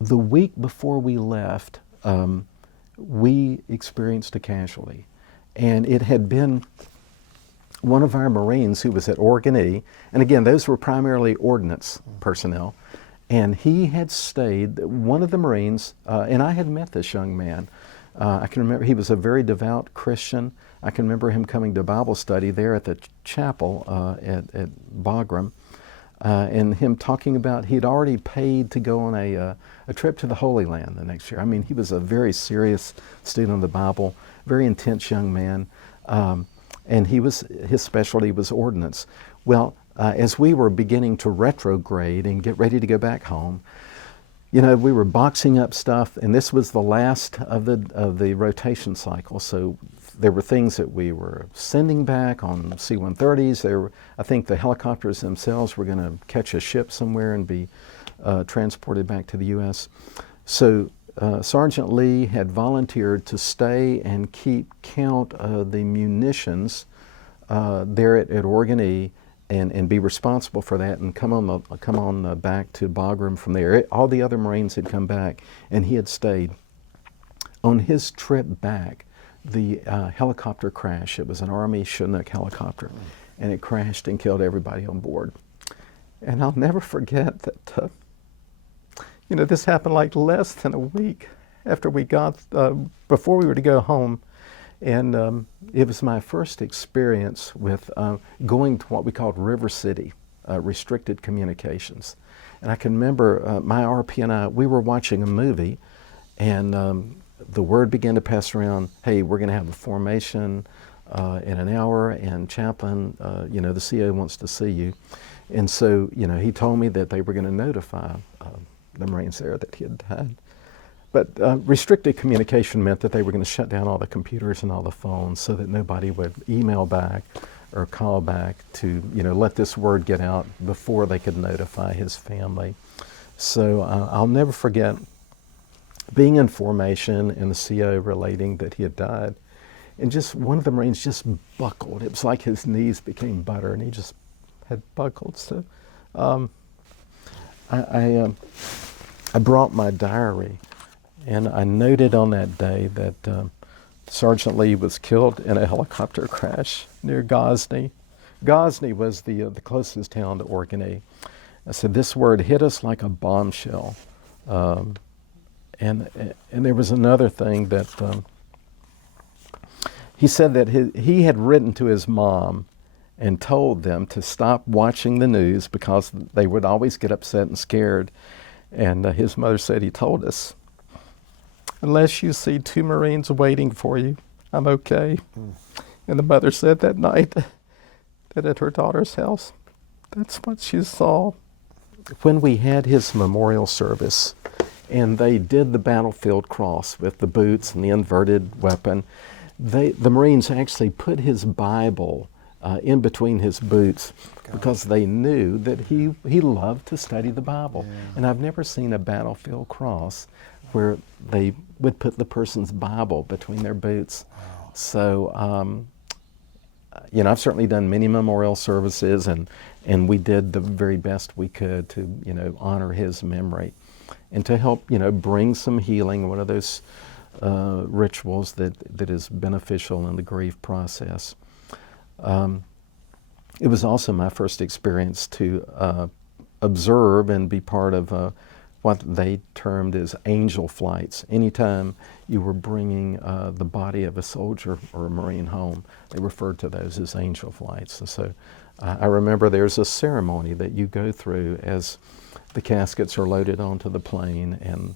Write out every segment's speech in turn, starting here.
The week before we left, we experienced a casualty. And it had been one of our Marines who was at Oregon E, and again, those were primarily ordnance personnel, and he had stayed, one of the Marines, and I had met this young man. I can remember he was a very devout Christian. I can remember him coming to Bible study there at the chapel at Bagram, and him talking about he had already paid to go on a trip to the Holy Land the next year. I mean, he was a very serious student of the Bible, very intense young man. And his specialty was ordnance. Well, as we were beginning to retrograde and get ready to go back home, you know, we were boxing up stuff, and this was the last of the rotation cycle. So there were things that we were sending back on C-130s. I think the helicopters themselves were going to catch a ship somewhere and be transported back to the U.S. So Sergeant Lee had volunteered to stay and keep count of the munitions there at Oregon E, and be responsible for that, and come on back to Bagram from there. All the other Marines had come back, and he had stayed. On his trip back, the helicopter crashed. It was an Army Chinook helicopter, and it crashed and killed everybody on board. And I'll never forget that. You know, this happened like less than a week after we got, before we were to go home. And it was my first experience with going to what we called River City, restricted communications. And I can remember my RP and I, we were watching a movie, and the word began to pass around, hey, we're going to have a formation in an hour, and Chaplain, you know, the CO wants to see you. And so, you know, he told me that they were going to notify the Marines there that he had died. But restricted communication meant that they were going to shut down all the computers and all the phones so that nobody would email back or call back to, you know, let this word get out before they could notify his family. So I'll never forget being in formation and the CO relating that he had died. And just one of the Marines just buckled. It was like his knees became butter, and he just had buckled. So I brought my diary, and I noted on that day that Sergeant Lee was killed in a helicopter crash near Ghazni. Ghazni was the closest town to Oregon E. I said, this word hit us like a bombshell. And there was another thing that he said that he had written to his mom and told them to stop watching the news because they would always get upset and scared. And his mother said, he told us, unless you see 2 Marines waiting for you, I'm okay. And the mother said that night that at her daughter's house, that's what she saw. When we had his memorial service, and they did the battlefield cross with the boots and the inverted weapon, the Marines actually put his Bible in between his boots because they knew that he loved to study the Bible. Yeah. And I've never seen a battlefield cross where they would put the person's Bible between their boots. Wow. So, you know, I've certainly done many memorial services, and we did the very best we could to, you know, honor his memory and to help, you know, bring some healing, one of those rituals that is beneficial in the grief process. It was also my first experience to observe and be part of what they termed as angel flights. Anytime you were bringing the body of a soldier or a Marine home, they referred to those as angel flights. And so I remember there's a ceremony that you go through as the caskets are loaded onto the plane, and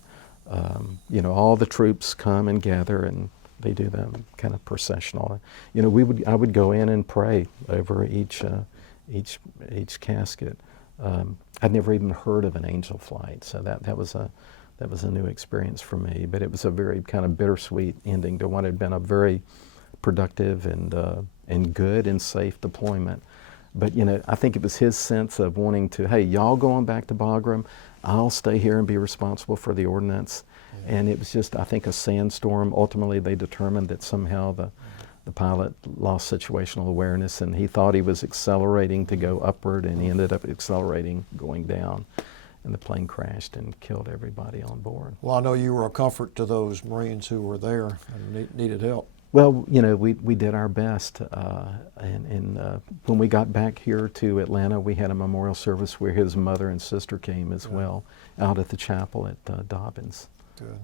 you know, all the troops come and gather, and they do them kind of processional. You know, I would go in and pray over each casket. I'd never even heard of an angel flight, so that was a new experience for me. But it was a very kind of bittersweet ending to what had been a very productive and good and safe deployment. But you know, I think it was his sense of wanting to, hey, y'all going back to Bagram, I'll stay here and be responsible for the ordnance. Yeah. And it was just, I think, a sandstorm. Ultimately, they determined that somehow the pilot lost situational awareness, and he thought he was accelerating to go upward, and he ended up accelerating going down. and the plane crashed and killed everybody on board. Well, I know you were a comfort to those Marines who were there and needed help. Well, you know, we did our best, and when we got back here to Atlanta, we had a memorial service where his mother and sister came as well, out at the chapel at Dobbins. Good.